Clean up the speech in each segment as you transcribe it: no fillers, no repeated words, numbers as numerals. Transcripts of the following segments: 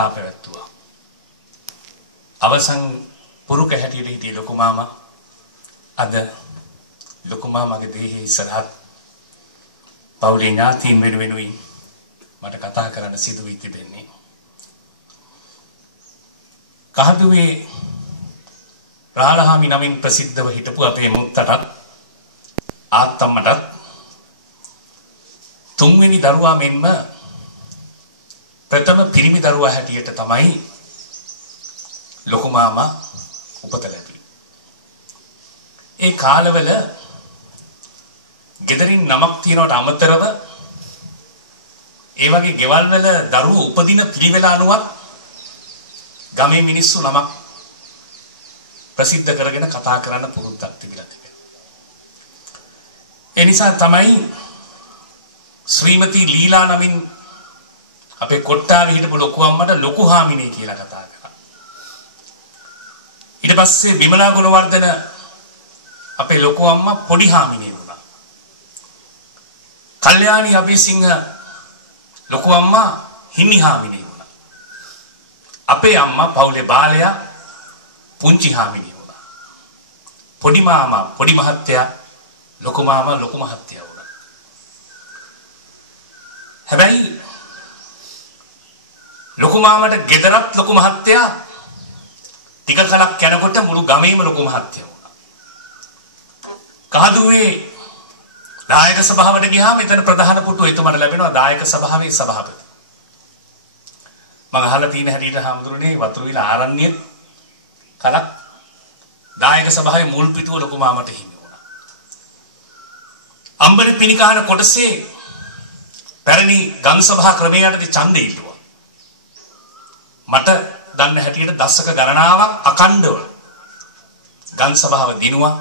කතා පැවැත්තුවා. අවසන් පුරුක හැටියට හිටියේ ලොකු මාමා. අද ලොකු මාමාගේ දේහය ඉස්සරහත් පවුලේ ඥාතීන් වෙනුවෙනුයි මට කතා කරන්න සිදු වී තිබෙන්නේ. කහදුවේ රාළහාමි නමින් ප්‍රසිද්ධව හිටපු අපේ මුත්තටත් ආත්තම්මටත් තුන්වෙනි දරුවා මෙන්ම ප්‍රථම පිරිමි දරුවා හැටියට තමයි ලොකු මාමා උපත ලැබුවේ. ඒ කාලවල ගෙදරින් නමක් තියනවට අමතරව ඒ වගේ ගෙවල් වල දරුවෝ උපදින පිළිවෙල අනුව ගමේ මිනිස්සු නමක් ප්‍රසිද්ධ කරගෙන කතා කරන්න පුරුද්දක් තිබිලා තිබෙනවා. ඒ නිසා තමයි ශ්‍රීමති ලීලා නමින් අපේ කොට්ටාවේ හිටපු ලොකු අම්මට ලොකු හාමිනේ කියලා කතා කරා. ඊට පස්සේ විමලා ගුණවර්ධන අපේ ලොකු අම්මා පොඩි හාමිනේ වුණා. කල්යාණි අබේසිංහ ලොකු අම්මා හිමි හාමිනේ වුණා. අපේ අම්මා පවුලේ බාලයා පුංචි හාමිනේ වුණා. පොඩි මාමා පොඩි මහත්තයා ලොකු මාමා ලොකු මහත්තයා වුණා. හැබැයි ලොකු මාමට ගෙදරත් ලොකු මහත්තයා ටික කලක් යනකොට මුළු ගමේම ලොකු මහත්තයා වුණා. කහදුවේ දායක සභාවට ගියාම එතන ප්‍රධාන පුටුව එතුමාට ලැබෙනවා දායක සභාවේ සභාපති. මම අහලා තියෙන හැටියට හාමුදුරනේ වතුරුවිල ආරණ්‍යයේ කලක් දායක සභාවේ මුල් පිටුව ලොකු මාමට හිමි වුණා. අම්බලේ පිනිකාන කොටසේ පැරණි ගම් සභා ක්‍රමයේ යටතේ ඡන්දෙ ඉල්ලුවා. මට දන්න හැටියට දශක ගණනාවක් අකණ්ඩව ගම් සභාව දිනුවා.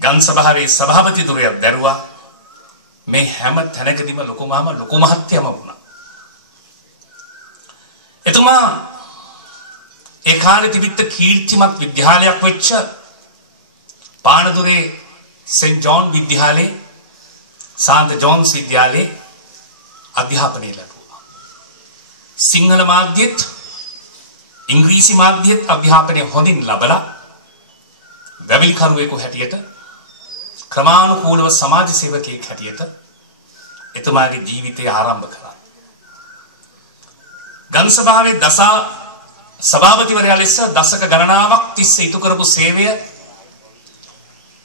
ගම් සභාවේ සභාපති ධුරයක් දැරුවා. මේ හැම තැනකදීම ලොකු මාමා ලොකු මහත්තයම වුණා. එතුමා ඒ කාලේ තිබිච්ච කීර්තිමත් විද්‍යාලයක් වෙච්ච පානදුරේ සෙන්ට් ජෝන් විද්‍යාලයේ සාන්ත ජෝන්ස් විද්‍යාලයේ අධ්‍යාපනය ලැබුවා. සිංහල මාධ්‍යෙත් ඉංග්‍රීසි මාධ්‍යෙත් අධ්‍යාපනය හොඳින් ලබලා වැවිලිකරුවෙකු හැටියට ක්‍රමානුකූලව සමාජ සේවකයෙක් හැටියට එතුමාගේ ජීවිතය ආරම්භ කළා. ගම් සභාවේ සභාපතිවරයා ලෙස දශක ගණනාවක් තිස්සේ ඉටු කරපු සේවය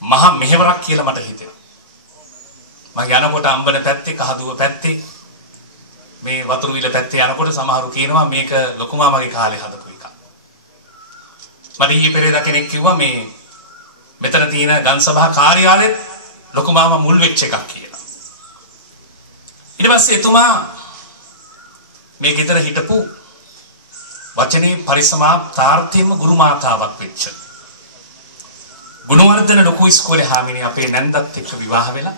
මහා මෙහෙවරක් කියලා මට හිතෙනවා. මම යනකොට අම්බන පැත්තේ කහදුව පැත්තේ මේ වතුරුවිල පැත්තේ යනකොට සමහරු කියනවා මේක ලොකු මාමගේ කාලේ හදපු එකක්. මට ඊයේ පෙරේදා කෙනෙක් කිව්වා මේ මෙතන තියෙන ගම් සභා කාර්යාලෙත් ලොකු මාමා මුල් වෙච්ච එකක් කියලා. ඊට පස්සේ එතුමා මේ ගෙදර හිටපු වචනේ පරිසමාප්තාර්ථයෙන්ම ගුරු මාතාවක් වෙච්ච ගුණවර්ධන ලොකු ඉස්කෝලේ හාමිනේ අපේ නැන්දත් එක්ක විවාහ වෙලා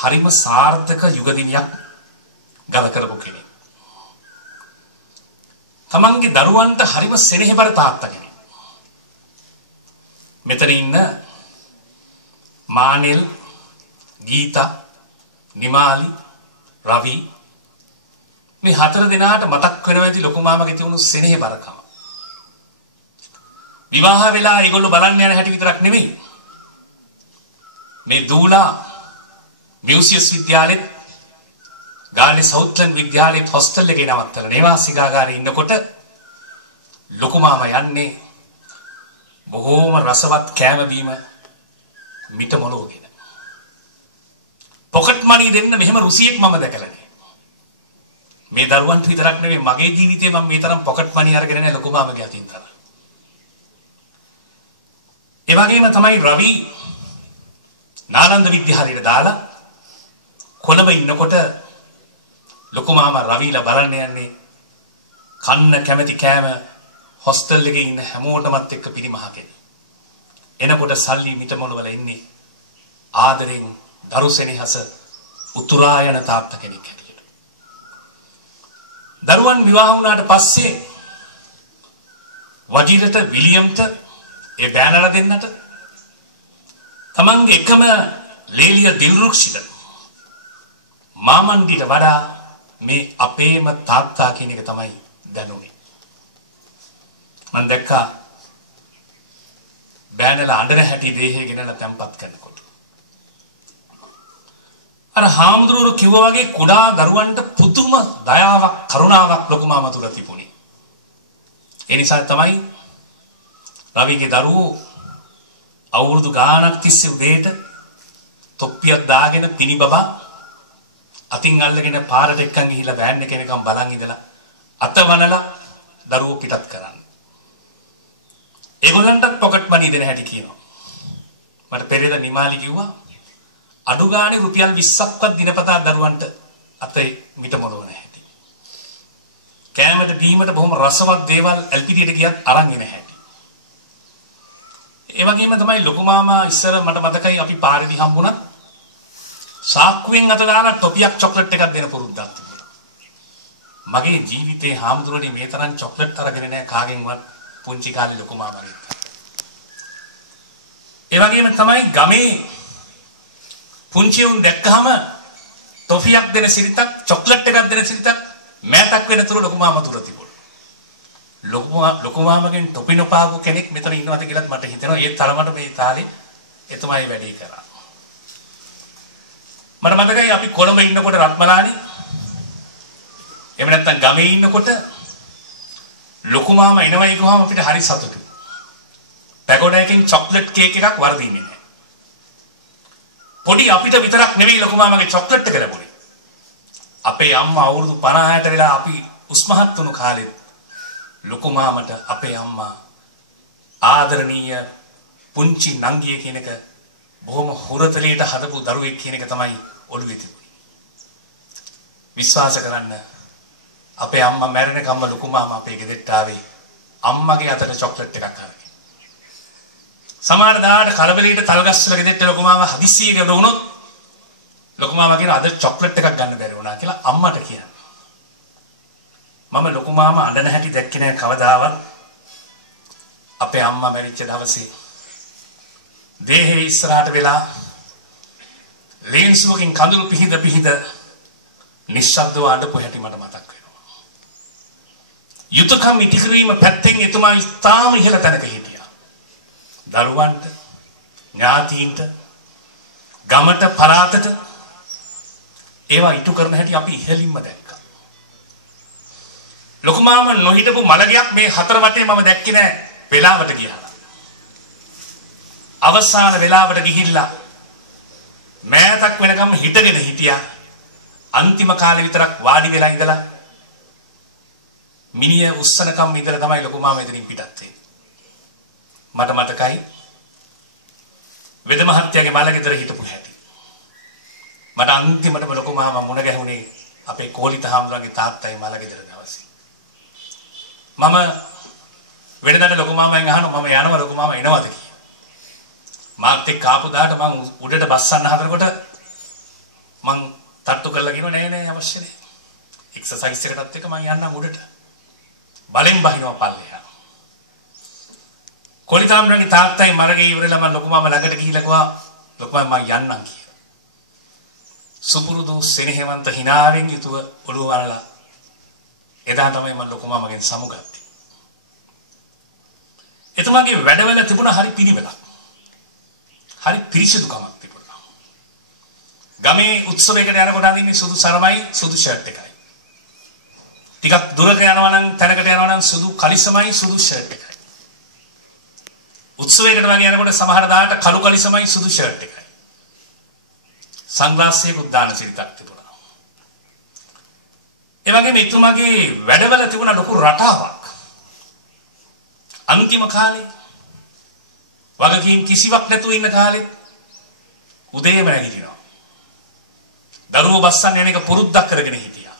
හරිම සාර්ථක යුග දිනයක් ගත කරපු කෙනෙක්. තමන්ගේ දරුවන්ට හරිම සෙනෙහබර තාත්තා කෙනෙක්. මෙතන ඉන්න මානෙල්, ගීතා, නිමාලි, රවි මේ හතර දෙනාට මතක් වෙනවා ඇති ලොකු මාමගේ තියුණු සෙනෙහබරකම. විවාහ වෙලා ඒගොල්ලෝ බලන්න යන හැටි විතරක් නෙමෙයි. මේ දූලා මියුසියස් විද්‍යාලෙත් ගාල්ලේ සවුත්ලන්ඩ් විද්‍යාලෙත් හොස්ටල් එකේ නවත්තලා නේවාසිකාගාරේ ඉන්නකොට ලොකු මාමා යන්නේ බොහෝම රසවත් කෑම බීම මිට මොලෝගෙන. පොකට් මනි දෙන්න මෙහෙම රුසියෙක් මම දැකලා නෑ. මේ දරුවන්ට විතරක් නෙවෙයි මගේ ජීවිතේ මම මේ තරම් පොකට් මනි අරගෙන නෑ ලොකු මාමගේ අතින් තරම්. ඒ වගේම තමයි රවි නාලන්ද විද්‍යාලයට දාලා කොළඹ ඉන්නකොට ලොකු මාමා රවිලා බලන්න යන්නේ කන්න කැමැති කෑම හොස්ටල් එකේ ඉන්න හැමෝටමත් එක්ක පිරිමහගෙන. එනකොට සල්ලි මිටමොළ වල ඉන්නේ ආදරෙන් දරුසෙනෙහස උතුරා යන තාත්තා කෙනෙක් හැටියට. දරුවන් විවාහ වුණාට පස්සේ වජිරට විලියම්ට ඒ බෑනලා දෙන්නට තමන්ගේ එකම ලේලිය දිල්රුක්ෂිට මාමන්ඩිට වඩා මේ අපේම තාත්තා කියන එක තමයි දැනුනේ. මම දැක්කා බෑනලා අඬන හැටි දේහේ ගෙනලා තැම්පත් කරනකොට. අර හාමුදුරුවෝ කිව්වා වගේ කුඩා දරුවන්ට පුදුම දයාවක් කරුණාවක් ලොකු මාමා තුල තිබුණේ. ඒ නිසා තමයි රවිගේ දරුවෝ අවුරුදු ගාණක් තිස්සේ උදේට තොප්පියක් දාගෙන පිනිබබා අතින් අල්ලගෙන පාරට එක්කන් ගිහිල්ලා වෑන් එකේ නිකන් බලන් ඉඳලා අතවනලා දරුවෝ පිටත් කරන්නේ. ඒගොල්ලන්ට පොකට් මනි දෙන හැටි කියනවා. මට පෙරේද නිමාලි කිව්වා අඩු ගානේ රුපියල් 20ක්වත් දිනපතා දරුවන්ට අතේ මිට මොලවන හැටි. කෑමට බීමට බොහොම රසවත් දේවල් එල්පීඩියට ගියත් අරන් එන හැටි. ඒ වගේම තමයි ලොකු මාමා ඉස්සර මට මතකයි අපි පාරේදී හම්බුණා සාක්කුවෙන් අත දාලා ටොපියක් චොක්ලට් එකක් දෙන පුරුද්දක් තිබුණා. මගේ ජීවිතේ හාමුදුරනේ මේ තරම් චොක්ලට් අරගෙන නැහැ කාගෙන්වත් පුංචි කාලේ ලොකු මාමාගෙන්. ඒ වගේම තමයි ගමේ පුංචි උන් දැක්කහම ටොෆියක් දෙන සිරිතක් චොක්ලට් එකක් දෙන සිරිතක් මෑතක් වෙන තුරු ලොකු මාමා තුර තිබුණා. ලොකු මාමගෙන් ටොපි නොපාපු කෙනෙක් මෙතන ඉන්නවද කියලාත් මට හිතෙනවා. ඒ තරමට මේ තාලේ එතුමයි වැඩි කරා. මට මතකයි අපි කොළඹ ඉන්නකොට රත්මලානි එහෙම නැත්නම් ගමේ ඉන්නකොට ලොකු මාමා එනවයි කිව්වම අපිට හරි සතුටුයි. පැගොඩයකින් චොක්ලට් කේක් එකක් වර්ධින්නේ නැහැ. පොඩි අපිට විතරක් නෙවෙයි ලොකු මාමාගේ චොක්ලට් එක ලැබුණේ. අපේ අම්මා අවුරුදු 50ට වෙලා අපි උස්මහත් වුණු කාලෙත් ලොකු මාමට අපේ අම්මා ආදරණීය පුංචි නංගිය කියන එක බොහොම හොරතලියට හදපු දරුවෙක් කියන එක තමයි ඔළුවේ තිබුණේ. විශ්වාස කරන්න අපේ අම්මා මැරෙනකම්ම ලොකු මාමා අපේ ගෙදරට ආවේ අම්මගේ අතට චොක්ලට් එකක් අරගෙන. සමහර දාට කලබලීට තල්ගස්සල ගෙදරට ලොකු මාමා හදිස්සියේ ගොඩ වුණොත් ලොකු මාමා කියන අද චොක්ලට් එකක් ගන්න බැරි වුණා කියලා අම්මට කියන්නේ. මම ලොකු මාමා අඬන හැටි දැක්කේ නැහැ කවදාවත්. අපේ අම්මා මැරිච්ච දවසේ දේහේ ඉස්සරහට වෙලා ලේන්සුවකින් කඳුළු පිහිද නිශ්ශබ්දව අඬපු හැටි මට මතක් වෙනවා. යුතුයකම් ඉදිකිරීම පැත්තෙන් එතුමා ඉතාම ඉහළ තැනක හිටියා. දරුවන්ට, ඥාතීන්ට, ගමට, පළාතට ඒවා ඉටු කරන හැටි අපි ඉහළින්ම දැක්කා. ලොකු මාමා නොහිටපු මලගයක් මේ හතර වටේ මම දැක්කේ නෑ වෙලාවට ගියා. අවසාන වෙලාවට ගිහිල්ලා මෑතක් වෙනකම් හිටගෙන හිටියා. අන්තිම කාලේ විතරක් වාඩි වෙලා ඉඳලා මිනිය උස්සනකම් ඉඳලා තමයි ලොකු මාමා එතනින් පිටත් වෙන්නේ. මට මතකයි වෙද මහත්තයාගේ මල ගෙදර හිටපු හැටි. මට අන්තිමටම ලොකු මාමා මුණ ගැහුනේ අපේ කෝලිත හාමුදුරන්ගේ තාත්තයි මල ගෙදර දවසේ. මම වෙනදාට ලොකු මාමෙන් අහනවා මම යනවා ලොකු මාමා එනවද කියලා. මාත් එක්ක ආපු දාට මං උඩට බස්සන්න හදනකොට මං තට්ටු කරලා කියනවා නෑ අවශ්‍ය නෑ. එක්සර්සයිස් එකටත් එක්ක මං යන්නම් උඩට. බලෙන් බහිනවා පල්ලෙහා. කොලිතාම්රගේ තාත්තයි මරගේ ඉවරලා මං ලොකු මාමා ළඟට ගිහිල්ලා කිව්වා ලොකු මාමා මං යන්නම් කියලා. සුපුරුදු සෙනෙහවන්ත හිනාවෙන් යුතුව ඔළුව වරලා එදා තමයි මං ලොකු මාමගෙන් සමුගත්තේ. එතුමාගේ වැඩවල තිබුණ හරි පිළිවෙලක්. හරි පිරිසිදුකමක් තිබුණා. ගමේ උත්සවයකට යනකොට අඳින්නේ සුදු සරමයි සුදු ෂර්ට් එකයි. ටිකක් දුරට යනවා නම් තැනකට යනවා නම් සුදු කලිසමයි සුදු ෂර්ට් එකයි. උත්සවයකට වගේ යනකොට සමහර දාට කළු කලිසමයි සුදු ෂර්ට් එකයි. සංග්ලාසයකුත් දාන සිරිතක් තිබුණා. ඒ වගේම එතුමාගේ වැඩවල තිබුණ ලොකු රටාවක්. අන්තිම කාලේ වගකීම් කිසිවක් නැතුව ඉන්න කාලෙත් උදේම නැගිටිනවා. දරුවෝ බස්සන් යන එක පුරුද්දක් කරගෙන හිටියා.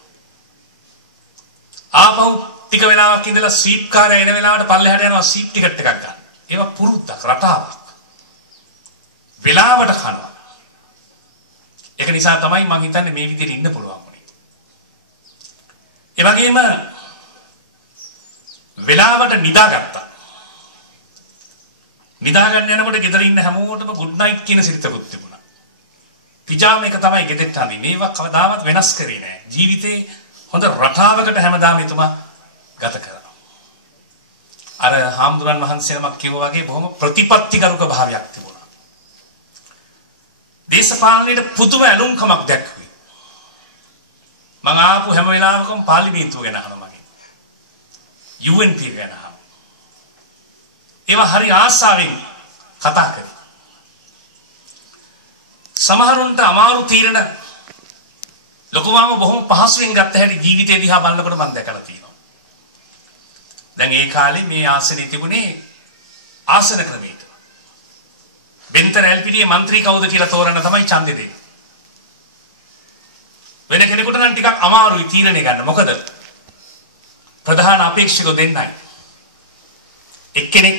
ආපහු ටික වෙලාවක් ඉඳලා සීට් කාරය එන වෙලාවට පල්ලෙහාට යනවා සීට් ටිකට් එකක් ගන්න. ඒවා පුරුද්දක් රටාවක්. වෙලාවට කනවා. ඒක නිසා තමයි මම හිතන්නේ මේ විදිහට ඉන්න පුළුවන් වුනේ. ඒ වගේම වෙලාවට නිදාගත්තා. නිදා ගන්න යනකොට ගෙදර ඉන්න හැමෝටම good night කියන සිරිතකුත් තිබුණා. පිජාම එක තමයි ගෙදරට අඳින්නේ. මේවා කවදාවත් වෙනස් කරේ නැහැ. ජීවිතේ හොඳ රටාවකට හැමදාම එතුමා ගත කරා. අර හාමුදුරන් වහන්සේ නමක් කිව්වා වගේ බොහොම ප්‍රතිපත්තිගරුක භාවයක් තිබුණා. දේශපාලනයේ පුදුම ඇලුම්කමක් දැක්වුවේ. මම ආපු හැම වෙලාවකම පාර්ලිමේන්තුව ගැන අහනවා මගේ. UNP ගැන අහනවා. ඒවා හරි ආසාවෙන් කතා කරේ. සමහරුන්ට අමාරු තීරණ ලොකුමාම බොහොම පහසුවෙන් ගත්ත හැටි ජීවිතේ දිහා බලනකොට මම දැකලා තියෙනවා. දැන් ඒ කාලේ මේ ආසනෙ තිබුණේ ආසන ක්‍රමයකට. බෙන්තර එල්පීඩියේ മന്ത്രി කවුද කියලා තෝරන්න තමයි ඡන්දෙ දෙන්නේ. වෙන කෙනෙකුට නම් ටිකක් අමාරුයි තීරණය ගන්න. මොකද ප්‍රධාන අපේක්ෂකව දෙන්නයි. එක්කෙනෙක්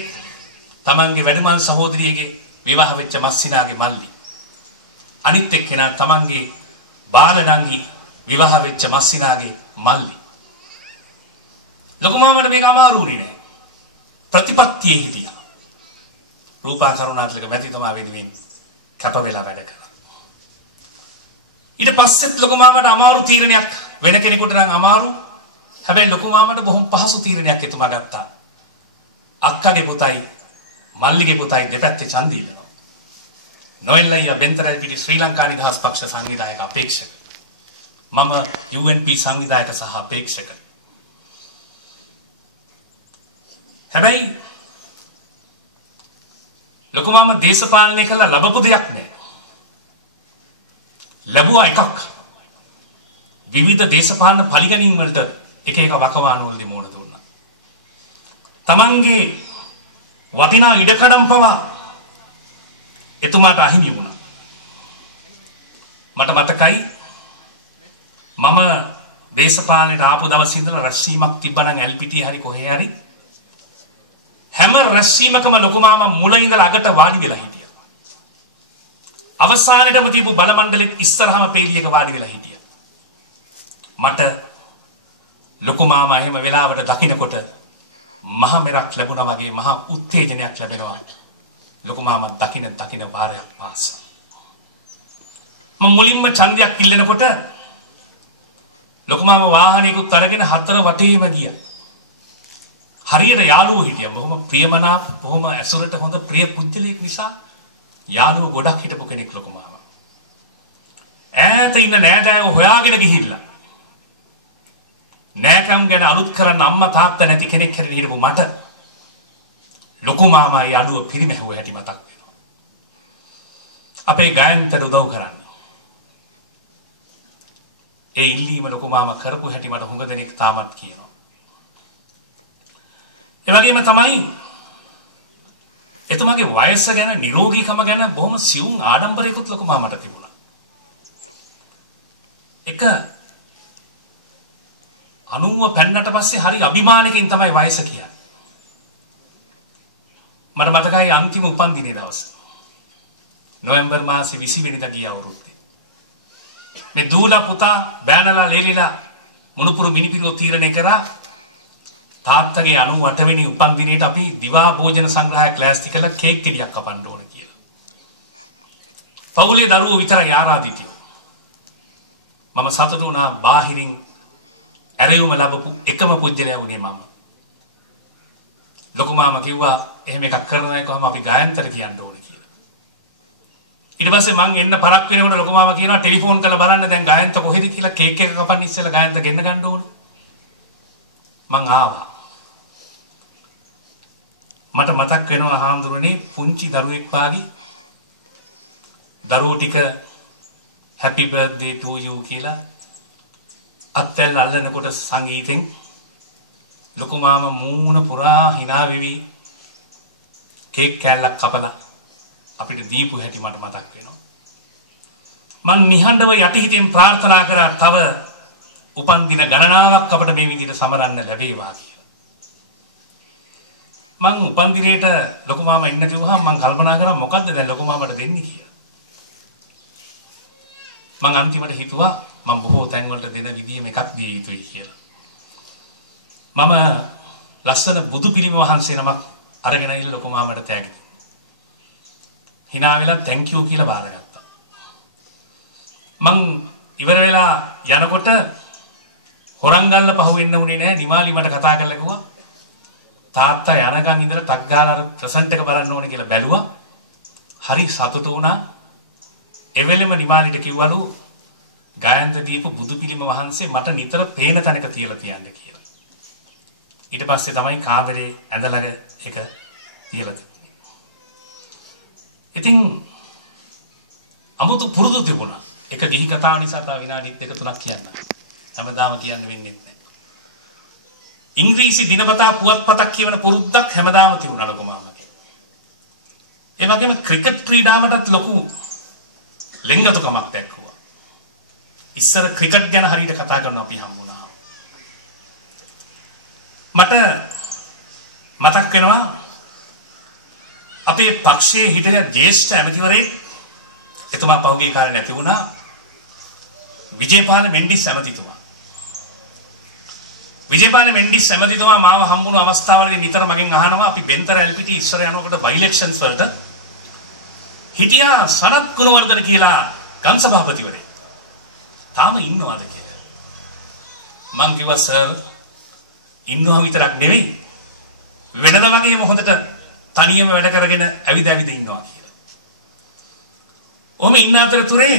තමන්ගේ වැඩිමල් සහෝදරියගේ විවාහ වෙච්ච මස්සිනාගේ මල්ලි. අනිත් එක්කෙනා තමන්ගේ බාලනංගි විවාහ වෙච්ච මස්සිනාගේ මල්ලි. ලොකුමාමට මේක අමාරු වුණේ නෑ. ප්‍රතිපත්තියේ හිටියා. රූපා කරුණාතිලක මැතිතුමා වෙනුවෙන් කැප වෙලා වැඩ කළා. ඊට පස්සෙත් ලොකුමාමට අමාරු තීරණයක් වෙන කෙනෙකුට නම් අමාරු. හැබැයි ලොකුමාමට බොහොම පහසු තීරණයක් එතුමා ගත්තා. අක්කගේ පුතයි මල්ලිගේ පුතයි දෙපැත්තේ ඡන්දය දෙනවා. නොයෙල් අයියා බෙන්තරල් පිටි ශ්‍රී ලංකා නිදහස් පක්ෂ සංවිධායක අපේක්ෂක. මම UNP සංවිධායක සහ අපේක්ෂක. හැබැයි ලොකුමාම දේශපාලනය කළා ලැබපු දෙයක් නෑ. ලැබුවා එකක්. විවිධ දේශපාලන පරිගණීම් වලට එක එක වකවානු වලදී මොන දුන්නා. තමන්ගේ වටිනා ඉඩකඩම් පවා එතුමාට අහිමි වුණා. මට මතකයි මම දේශපාලනයට ආපු දවස් ඉඳලා රැස්වීමක් තිබ්බනම් එල්පිටියේ හරි කොහේ හරි හැම රැස්වීමකම ලොකුමාම මුල ඉඳලා අගට වාඩි වෙලා හිටියා. අවසානයේම තිබු බල මණ්ඩලෙත් ඉස්සරහම පේලියක වාඩි වෙලා හිටියා. මට ලොකුමාම එහෙම වෙලාවට දකින්නකොට මහ මෙරක් ලැබුණා වගේ මහ උත්තේජනයක් ලැබෙනවා. ලොකුමාම දකින්න වාරයක් පාසා. මම මුලින්ම ඡන්දයක් ඉල්ලනකොට ලොකුමාම වාහනයකුත් අරගෙන හතර වටේම ගියා. හරියට යාළුවෝ හිටියා. බොහොම ප්‍රියමනාප, බොහොම ඇසුරට හොඳ ප්‍රිය පුද්ගලයෙක් නිසා යාළුවෝ ගොඩක් හිටපු කෙනෙක් ලොකුමාම. ඈත ඉන්න නෑදෑයෝ හොයාගෙන ගිහිල්ලා නෑකම් ගැන අලුත් කරන්න අම්මා තාත්තා නැති කෙනෙක් හැටියට හිටපු මට ලොකුමාමා යාළුව පිරිමැහුව හැටි මතක් වෙනවා. අපේ ගායන්තට උදව් කරන්න. ඒ ඉල්ලීම ලොකුමාම කරපු හැටි මට හුඟ දෙනෙක් තාමත් කියනවා. ඒ වගේම තමයි එතුමාගේ වයස ගැන නිරෝගීකම ගැන බොහොම සියුම් ආඩම්බරයකුත් ලොකුමාමට තිබුණා. එක 90 පෙන්නට පස්සේ හරි අභිමානකින් තමයි වයස කියන්නේ. මට මතකයි අන්තිම උපන්දිනේ දවස. නොවැම්බර් මාසේ 20 වෙනිදා ගිය අවුරුද්දේ. මේ දූලා පුතා බෑනලා ලේලිලා මොනුපුරු මිනිපිරියෝ තීරණය කරා තාත්තගේ 98 වෙනි උපන්දිනේට අපි දිවා භෝජන සංග්‍රහයක් ලෑස්ති කළා කේක් ගෙඩියක් කපන්න ඕන කියලා. පවුලේ දරුවෝ විතරයි ආරාධිතයෝ. මම සතුටු වුණා බාහිරින් ඇරයුම ලැබපු එකම පුජ්‍යලයා වුණේ මම. ලොකුමාම කිව්වා එහෙම එකක් කරනවා කොහොම අපි ගායන්තර කියන්න ඕනේ කියලා. ඊට පස්සේ මං එන්න පරක් වෙනකොට ලොකුමාම කියනවා ටෙලිෆෝන් කරලා බලන්න දැන් ගායන්ත කොහෙද කියලා කේක් එක කපන්න ඉස්සෙල්ලා ගායන්ත ගෙන්න ගන්න ඕනේ. මං ආවා. මට මතක් වෙනවා හාමුදුරනේ පුංචි දරුවෙක් වාගේ දරුවෝ ටික happy birthday to you කියලා අත්ැල් අල්ලනකොට සංගීතෙන් ලොකුමාම මූණ පුරා hina වෙවි කේක් කෑල්ලක් කපලා අපිට දීපු හැටි මට මතක් වෙනවා. මං නිහඬව යටිහිතෙන් ප්‍රාර්ථනා කරා තව උපන්දින ගණනාවක් අපිට මේ විදිහට සමරන්න ලැබේවා කියලා. මං උපන්දිනේට ලොකුමාම ඉන්න කිව්වහම මං කල්පනා කරා මොකද්ද දැන් ලොකුමාමට දෙන්නේ කියලා. මං අන්තිමට හිතුවා මම බොහෝ තැන් වලට දෙන විදියෙම එකක් දිය යුතුයි කියලා. මම ලස්සන බුදු පිළිම වහන්සේ නමක් අරගෙන ඉල්ල ලොකුමාමට තෑගි. hina වෙලා thank you කියලා බාරගත්තා. මං ඉවර වෙලා යනකොට හොරංගල්ල පහුවෙන්න උනේ නැහැ. නිමාලි මට කතා කරලා කිව්වා තාත්තා යනකන් ඉඳලා ටක් ගාලා ප්‍රසන්ට් එක බලන්න ඕනේ කියලා බැලුවා. හරි සතුටු වුණා. එවෙලෙම නිමාලිට කිව්වලු ගායන්ත දීප බුදු පිළිම වහන්සේ මට නිතර පේන තැනක තියලා තියන්න කියලා. ඊට පස්සේ තමයි කාමරේ ඇඳලා එක තියලා තිබුණේ. ඉතින් අමුතු පුරුදු තිබුණා. එක ගිහි කතාව නිසා තා විනාඩි 2-3ක් කියන්න. හැමදාම කියන්න වෙන්නේ නැහැ. ඉංග්‍රීසි දිනපතා පුවත්පතක් කියවන පුරුද්දක් හැමදාම තිබුණා ලොකු මාමගේ. ඒ වගේම ක්‍රිකට් ක්‍රීඩාවටත් ලොකු ලෙන්ගතුකමක් දැක්වුවා. ඉස්සර ක්‍රිකට් ගැන හරියට කතා කරනවා අපි හම්බුණා. මට මතක් වෙනවා අපේ පක්ෂයේ හිටිය ජ්‍යෙෂ්ඨ ඇමතිවරයෙක් එතුමා පහුගිය කාලේ නැති වුණා. විජේපාල මෙන්ඩිස් ඇමතිතුමා. විජේපාල මෙන්ඩිස් ඇමතිතුමා මාව හම්බුණු අවස්ථාවලදී නිතර මගෙන් අහනවා අපි බෙන්තර එල්පිටි ඉස්සර යනකොට බයි ඉලෙක්ෂන්ස් වලට හිටියා සනත් ගුණවර්ධන කියලා ගම් සභාපතිවරයෙක්. තාම ඉන්නවද කියලා. මං කිව්වා සර් ඉන්නවා විතරක් නෙවෙයි වෙනදා වගේම හොඳට තනියම වැඩ කරගෙන ඇවිද ඉන්නවා කියලා. ඔහොම ඉන්න අතරතුරේ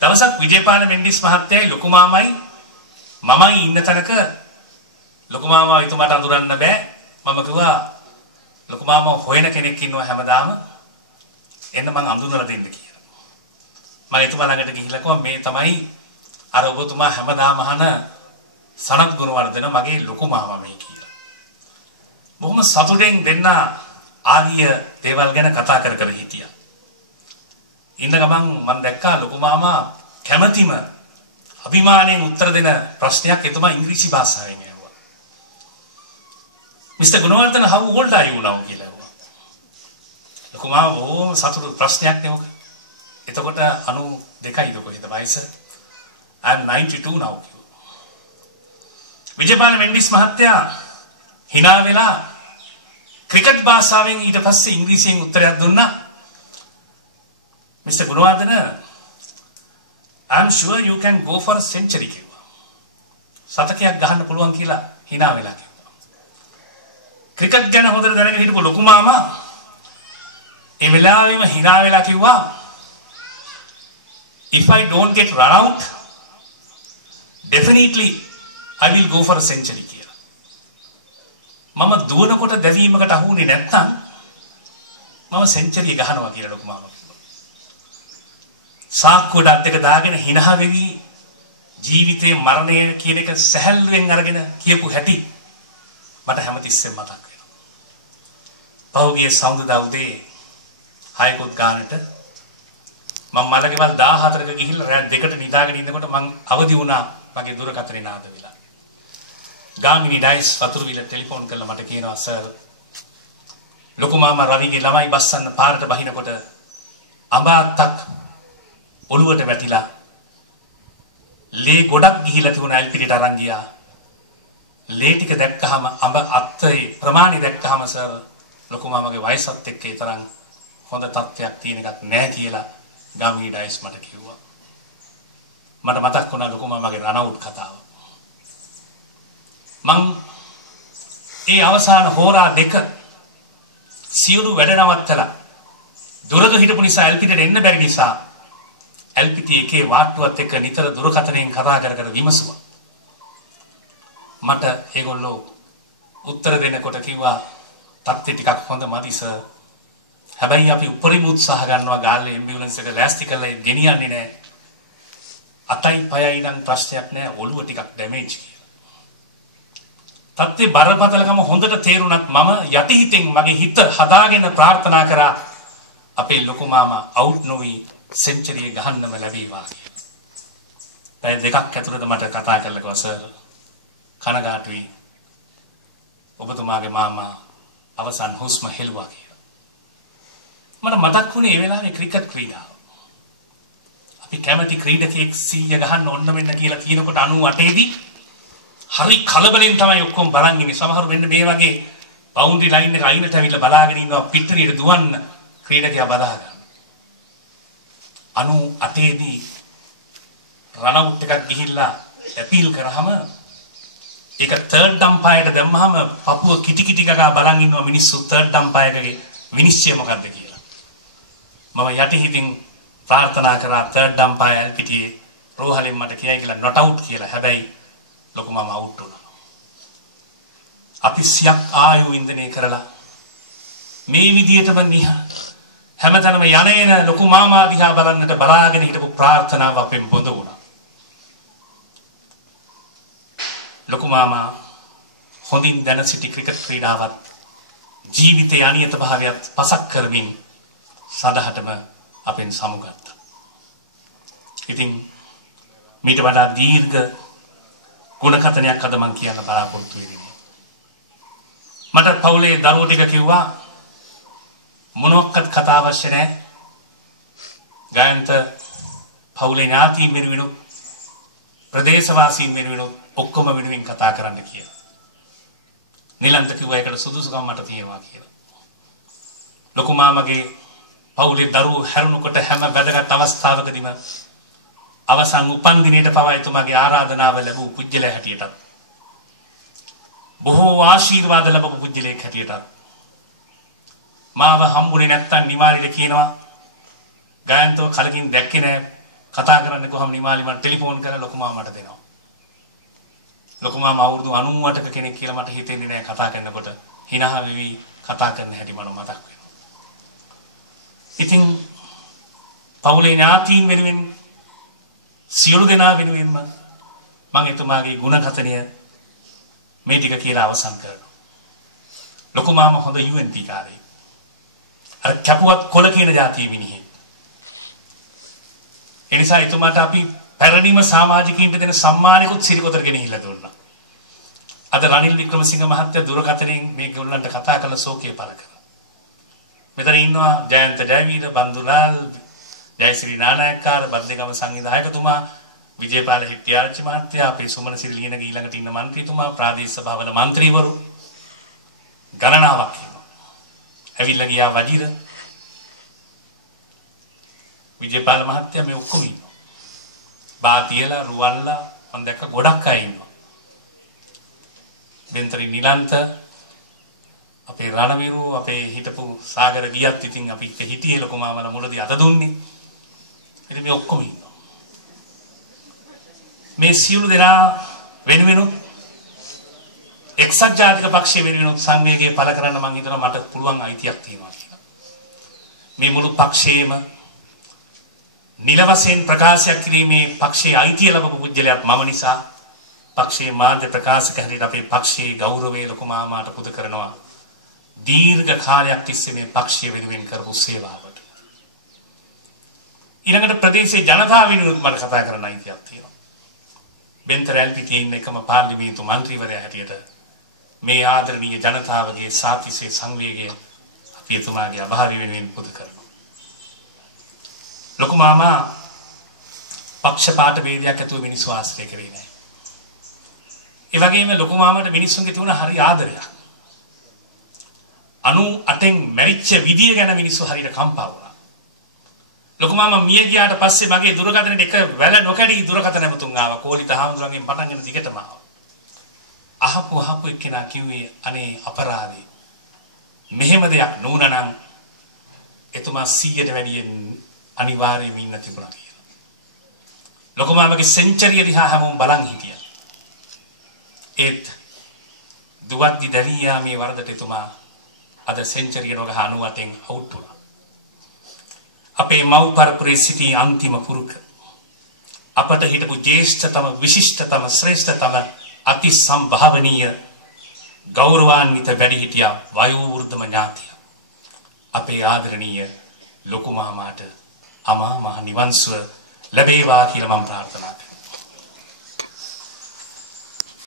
දවසක් විජේපාල මෙන්ඩිස් මහත්තයයි ලොකු මාමයි මමයි ඉන්න තැනක ලොකු මාමා එතුමාට අඳුරන්න බෑ. මම කිව්වා ලොකු මාමා හොයන කෙනෙක් ඉන්නවා හැමදාම එන්න මං අඳුනලා දෙන්න කියලා. මම එතුමා ළඟට ගිහිල්ලා කිව්වා මේ තමයි අර ඔබතුමා හැමදාම අහන සනත් ගුණවර්ධන මගේ ලොකු මාමා මේ කියලා. බොහොම සතුටෙන් දෙන්න ආගිය දේවල් ගැන කතා කර හිටියා. ඉන්න ගමන් මම දැක්කා ලොකු මාමා කැමැතිම අභිමාණයෙන් උත්තර දෙන ප්‍රශ්නයක් එතුමා ඉංග්‍රීසි භාෂාවෙන් ඇහුවා. Mister Gunawardena how old are you now කියලා ඇහුවා. ලොකු මාමා ඕ සතුටු ප්‍රශ්නයක් නේ ඔක. එතකොට 92යිද කොහෙද වයස? I am 92 now. Wijepala Mendis මහත්තයා hina වෙලා ක්‍රිකට් භාෂාවෙන් ඊට පස්සේ ඉංග්‍රීසියෙන් උත්තරයක් දුන්නා. Mr. Gunawardena, I am sure you can go for a century කිව්වා. සතකයක් ගහන්න පුළුවන් කියලා hina වෙලා කිව්වා. ක්‍රිකට් ගැන හොඳට දැනගෙන හිටපු ලොකු මාමා ඒ වෙලාවෙම hina වෙලා කිව්වා if I don't get run out definitely I will go for a century කියලා. මම දුවනකොට දැවීමකට අහුුනේ නැත්තම් මම සෙන්චරිය ගහනවා කියලා ලොකු මාමා කිව්වා. සාක්කුවට අත් දෙක දාගෙන හිනහ වෙවි ජීවිතේ මරණය කියන එක සැහැල්ලුවෙන් අරගෙන කියපු හැටි මට හැමතිස්සෙම මතක් වෙනවා. පහුගිය සඳුදා උදේ 6කුත් ගානට මම මලකෙවල් 14ක ගිහිල්ලා රාත් 2ට නිදාගෙන ඉන්නකොට මං අවදි වුණා මගේ දුරකථනේ නාද වෙලා. ගාමිණී ඩයිස් වතුරුවිල ටෙලිෆෝන් කරලා මට කියනවා සර් ලොකු මාමා රවිගේ ළමයි බස්සන්න පාරට බහිනකොට අඹාත්තක් ඔළුවට වැටිලා ලේ ගොඩක් ගිහිලා තිබුණ ඇල්පිරිට අරන් ගියා. ලේ ටික දැක්කහම අඹ අත්තේ ප්‍රමාණි දැක්කහම සර් ලොකු මාමගේ වයසත් එක්ක ඒ තරම් හොඳ තත්ත්වයක් තියෙන එකක් නැහැ කියලා ගාමිණී ඩයිස් මට කිව්වා. මට මතක් වුණා ලොකු මාමගේ රනවුට් කතාව. මං ඒ අවසාන හෝරා දෙක සියලු වැඩ නවත්තලා දුරක හිටපු නිසා ඇල්පිටියට එන්න බැරි නිසා ඇල්පිටි එකේ වාට්ටුවත් එක්ක නිතර දුරකථනයෙන් කතා කර විමසුවා. මට ඒගොල්ලෝ උත්තර දෙනකොට කිව්වා තත්ත්වය ටිකක් හොඳ මදි සර්. හැබැයි අපි උපරිම උත්සාහ ගන්නවා ගාල්ලේ ඇම්බියුලන්ස් එක ලෑස්ති කරලා ගෙනියන්නේ නැහැ. අතයි පයයි නම් ප්‍රශ්නයක් නැහැ ඔළුව ටිකක් ඩැමේජ් කියලා. තත්ත්වේ බරපතලකම හොඳට තේරුණත් මම යටිහිතෙන් මගේ හිත හදාගෙන ප්‍රාර්ථනා කරා අපේ ලොකු මාමා අවුට් නොවි සෙන්චරිය ගහන්නම ලැබේවා කියලා. පැය දෙකක් ඇතුළත මට කතා කරලා කිව්වා සර් කනගාටුයි ඔබතුමාගේ මාමා අවසන් හුස්ම හෙළුවා කියලා. මට මතක් වුණේ ඒ වෙලාවේ ක්‍රිකට් ක්‍රීඩාව. අපි කැමති ක්‍රීඩකයෙක් 100 ගහන්න ඕන මෙන්න කියලා කියනකොට 98 දී හරි කලබලෙන් තමයි ඔක්කොම බලන් ඉන්නේ. සමහරව මෙන්න මේ වගේ බවුන්ඩරි ලයින් එක අයිනට ඇවිල්ලා බලාගෙන ඉන්නවා පිටරියට දුවන්න ක්‍රීඩකයා බදා ගන්න. 98 දී රන් අවුට් එකක් ගිහිල්ලා ඇපීල් කරාම ඒක තර්ඩ් අම්පයර්ට දැම්මහම පපුව කිටි කිටි ගගා බලන් ඉන්නවා මිනිස්සු තර්ඩ් අම්පයර්ගේ විනිශ්චය මොකද්ද කියලා. මම යටිහිතින් ප්‍රාර්ථනා කරා තර්ඩ් අම්පයර් එල්පිටියේ රෝහලෙන් මට කියයි කියලා not out කියලා. හැබැයි ලොකු මාම අවුට් වුණා. අපි සියක් ආයු ඉන්දනේ කරලා මේ විදියටම හැමතැනම යන ලොකු මාමා දිහා බලන්නට බලාගෙන හිටපු ප්‍රාර්ථනාව අපෙන් බොඳ වුණා. ලොකු මාමා හොඳින් දැන සිටි ක්‍රිකට් ක්‍රීඩාවත් ජීවිතයේ අනියත භාවයත් පසක් කරමින් සදහටම අපෙන් සමුගත්තා. ඉතින් මීට වඩා දීර්ඝ ගුණකථනයක් අද මම කියන්න බලාපොරොත්තු වෙන්නේ. මට පවුලේ දරුවෝ ටික කිව්වා මොනක්වත් කතා අවශ්‍ය නැහැ. ගායන්ත පවුලේ ඥාතීන් වෙනුවෙන් ප්‍රදේශවාසීන් වෙනුවෙන් ඔක්කොම වෙනුවෙන් කතා කරන්න කියලා. නිලන්ත කිව්වා ඒකට සුදුසුකම් මට තියෙනවා කියලා. ලොකු මාමගේ පවුලේ දරුවෝ හැරුණකොට හැම වැදගත් අවස්ථාවකදීම අවසන් උපන් දිනේට පවා එතුමාගේ ආරාධනාව ලැබූ පුජ්‍යලයා හැටියටත් බොහෝ ආශිර්වාද ලැබපු පුජ්‍යලයෙක් හැටියටත් මාව හම්බුනේ නැත්තම් නිමාලිට කියනවා ගායන්තව කලකින් දැක්කේ නැහැ කතා කරන්න කොහොම නිමාලි මට ටෙලිෆෝන් කරලා ලොකු මාමා මට දෙනවා. ලොකු මාමා අවුරුදු 98ක කෙනෙක් කියලා මට හිතෙන්නේ නැහැ කතා කරනකොට හිනහ වෙවි කතා කරන හැටි මට මතක් වෙනවා. ඉතින් පවුලේ ඥාතීන් වෙනුවෙන් සියලු දෙනා වෙනුවෙන්ම මම එතුමාගේ ගුණකථනය මේ ටික කියලා අවසන් කරනවා. ලොකු මාමා හොඳ UNP කාරයෙක්. අර කැපුවත් කොළ කියන જાතිය මිනිහෙක්. ඒ නිසා එතුමාට අපි පැරණිම සමාජිකයින්ට දෙන සම්මානිකුත් සිරිකොතර ගෙනහිල්ලා දුන්නා. අද රනිල් වික්‍රමසිංහ මහත්තයා දුරකථනයෙන් මේ ගොල්ලන්ට කතා කළ ශෝකය පළ කරා. මෙතන ඉන්නවා ජයන්ත ජයවීර බන්දුලාල් ජයශ්‍රී නානායක්කාර බද්දේගම සංවිධායකතුමා විජේපාල හිටියාරච්චි මහත්තයා අපේ සුමන සිරි ලියනගේ ඊළඟට ඉන්න മന്ത്രിතුමා ප්‍රාදේශ සභාවල മന്ത്രിවරු ගණනාවක් ඉන්නවා. ඇවිල්ලා ගියා වජිර විජේපාල මහත්තයා මේ ඔක්කොම ඉන්නවා. බාතියලා රුවල්ලා මම දැක්ක ගොඩක් අය ඉන්නවා. බෙන්තරි නිලන්ත අපේ රණවිරු අපේ හිටපු සාගර ගියත් ඉතින් අපි හිටියේ ලොකු මාමලා මුලදී අත දුන්නේ. ඉතින් මේ ඔක්කොම ඉන්නවා. මේ සියලු දෙනා වෙනුවෙන් එක්සත් ජාතික පක්ෂයේ වෙනුවෙන් සංවේගය පළ කරන්න මම හිතනවා මට පුළුවන් අයිතියක් තියෙනවා කියලා. මේ මුළු පක්ෂයේම නිල වශයෙන් ප්‍රකාශයක් කිරීමේ පක්ෂයේ අයිතිය ලැබපු පුජ්‍යලයක් මම නිසා පක්ෂයේ මාධ්‍ය ප්‍රකාශක හැටියට අපේ පක්ෂයේ ගෞරවය ලොකු මාමාට පුද කරනවා. දීර්ඝ කාලයක් තිස්සේ මේ පක්ෂය වෙනුවෙන් කරපු සේවාවට. ඊළඟට ප්‍රදේශයේ ජනතාව වෙනුවෙන් මට කතා කරන්න අයිතියක් තියෙනවා. බෙන්තර එල්පිටියේ ඉන්න එකම පාර්ලිමේන්තු මන්ත්‍රීවරයා හැටියට මේ ආදරණීය ජනතාවගේ සාතිසේ සංවේගය අපි එතුමාගේ අභාවය වෙනුවෙන් පුද කරනවා. ලොකු මාමා පක්ෂපාත ભેදයක් ඇතුව මිනිස්සු ආශ්‍රය කරේ නැහැ. ඒ වගේම ලොකු මාමාට මිනිස්සුන්ගේ තිබුණ හරි ආදරයක්. 98න් මැරිච්ච විදිය ගැන මිනිස්සු හරියට කම්පා වුණා. ලොකු මාමා මිය ගියාට පස්සේ මගේ දුරකථනයේ එක වැල නොකඩි දුරකථන නැමතුන් ආවා. කෝලිත හාමුදුරන්ගෙන් පටන් ගෙන දිගටම ආවා. අහපු එක්කෙනා කිව්වේ අනේ අපරාධේ. මෙහෙම දෙයක් නුනනම් එතුමා 100ට වැඩියෙන් අනිවාර්යයෙන්ම ඉන්න තිබුණා කියලා. ලොකු මාමගේ සෙන්චරිය දිහා හැමෝම බලන් හිටියා. ඒත් දුවද්දි දැලියා මේ වරදට එතුමා අද සෙන්චරිය නොගහ 98න් අවුට් වුණා. අපේ මව් පරපුරේ සිටි අන්තිම පුරුක අපට හිටපු ජේෂ්ඨතම විශිෂ්ටතම ශ්‍රේෂ්ඨතම අති සම්භාවනීය ගෞරවාන්විත වැඩිහිටියා වයෝ වෘද්ධම ඥාතිය අපේ ආදරණීය ලොකු මාමාට අමා මහ නිවන් සුව ලැබේවා කියලා මම ප්‍රාර්ථනා කරනවා.